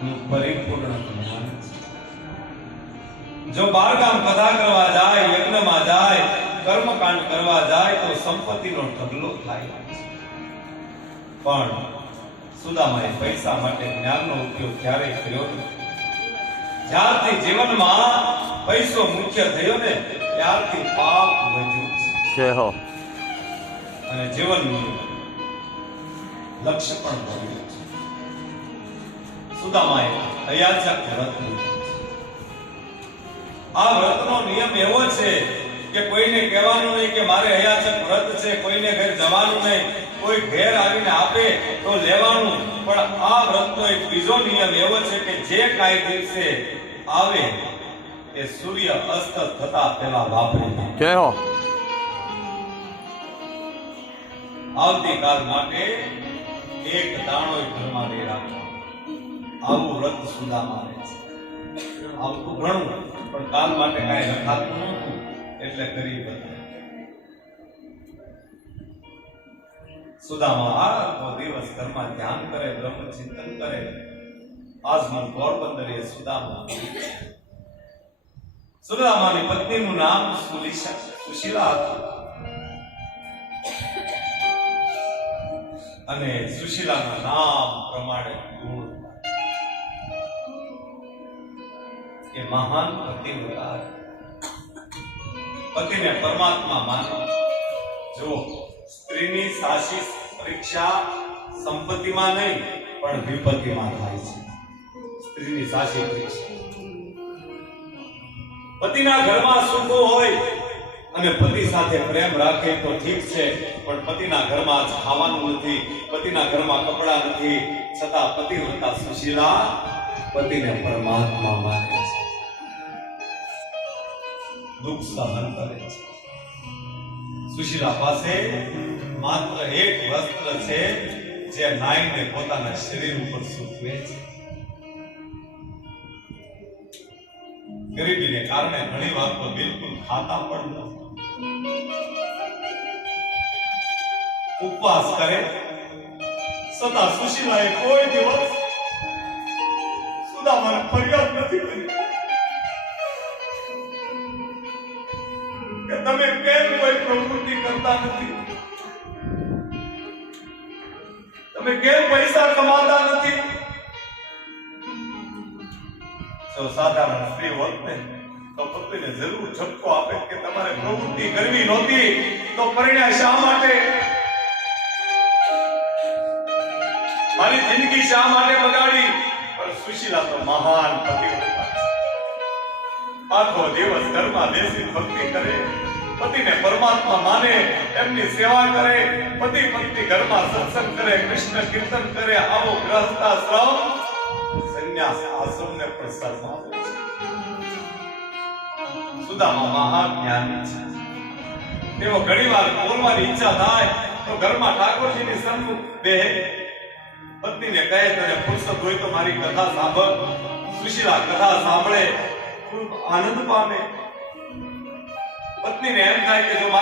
પરિપૂર્ણ જ્ઞાન છે. જો બારગામ કથા કરવા જાય, યજ્ઞમાં જાય, કર્મકાંડ કરવા જાય તો સંપત્તિનો ઢગલો થાય છે. પણ સુદામાએ પૈસા માટે જ્ઞાનનો ઉપયોગ ક્યારેય કર્યો નથી. જ્યારથી જીવનમાં પૈસો મુખ્ય થયો ને ત્યારથી પાપ વધ્યું છે અને જીવનનું લક્ષ્ય પણ ભર્યું છે. સુદામાએ અયાચક વ્રત લીધું છે. આ વ્રતનો નિયમ એવો છે કે કોઈને કહેવાનું નહીં કે મારે અયાચક વ્રત છે, કોઈને ઘરે જવાનું નહીં, કોઈ ઘેર આવીને આપે તો લેવાનું. પણ આ વ્રતનો એક બીજો નિયમ એવો છે કે જે કાંઈ દિવસે આવે એ સૂર્ય અસ્ત થતા પહેલા વાપરી જય હો. આવતીકાલ માટે એક દાણો ઘરમાં નહીં રાખવાનો. આવું વ્રત સુદામાને છે. આવતું ઘણું પણ કાલ માટે કાંઈ રખાતું નહોતું એટલે કરી બતાવ્યું. સુદામા આખો દિવસ ઘરમાં ધ્યાન કરે, બ્રહ્મ ચિંતન કરે. આજનું પોરબંદરે સુદામાની પત્નીનું નામ સુશીલા હતું અને સુશીલાના નામ પ્રમાણે ગુણ કે મહાન પતિવ્રતા, પતિને પરમાત્મા માને. જો સ્ત્રીની સાચી પરીક્ષા સંપત્તિમાં નહીં પણ વિપત્તિમાં થાય છે. સ્ત્રીની સાચી પરીક્ષા પતિના ઘરમાં સુખો હોય અને પતિ સાથે પ્રેમ રાખે તો ઠીક છે, પણ પતિના ઘરમાં ખાવાનું નથી, પતિના ઘરમાં કપડા નથી, છતાં પતિવ્રતા સુશીલા પતિને પરમાત્મા માને છે, દુઃખ સહન કરે છે. સુશીલા પાસે માત્ર એક વસ્ત્ર છે જે નાઈને પોતાના શરીર ઉપર સૂકવે છે. ગરીબીને કારણે ઘણી વાર તો બિલકુલ ખાતા પણ નથી. ઉપવાસ કરે છતાં સુશીલાએ કોઈ દિવસ સુદામાને ફરિયાદ નથી કરી કે તમે કેમ કોઈ પ્રવૃત્તિ કરતા નથી, તમે કેમ પૈસા કમાતા નથી. જો સાધારણ સ્ત્રી હોત ને તો પતિને જરૂર ઝટકો આપે કે તમારે પ્રવૃત્તિ કરવી નહોતી તો પરિણ્યા શા માટે, મારી જિંદગી શા માટે બગાડી. પણ સુશીલા તો મહાન પતિવ્રતા છે. આખો દિવસ ઘરમાં બેસી ભક્તિ કરે, પતિને પરમાત્મા માને, એમની સેવા કરે, પતિ પત્ની ઘરમાં સત્સંગ કરે, કૃષ્ણ કીર્તન કરે. આવો ગૃહસ્થાશ્રમ સંન્યાસ આશ્રમને પણ સન્માન છે. સુદામા મહાજ્ઞાની છે. તેઓ ઘણીવાર બોલવાની ઈચ્છા થાય તો ઘરમાં ઠાકોરજીની સન્મુખ બેહે, પત્નીને કહે તને ફુરસત હોય તો મારી કથા સાંભળ. સુશીલા કથા સાંભળે, ખૂબ આનંદ પામે. પત્નીને એમ થાય કે જો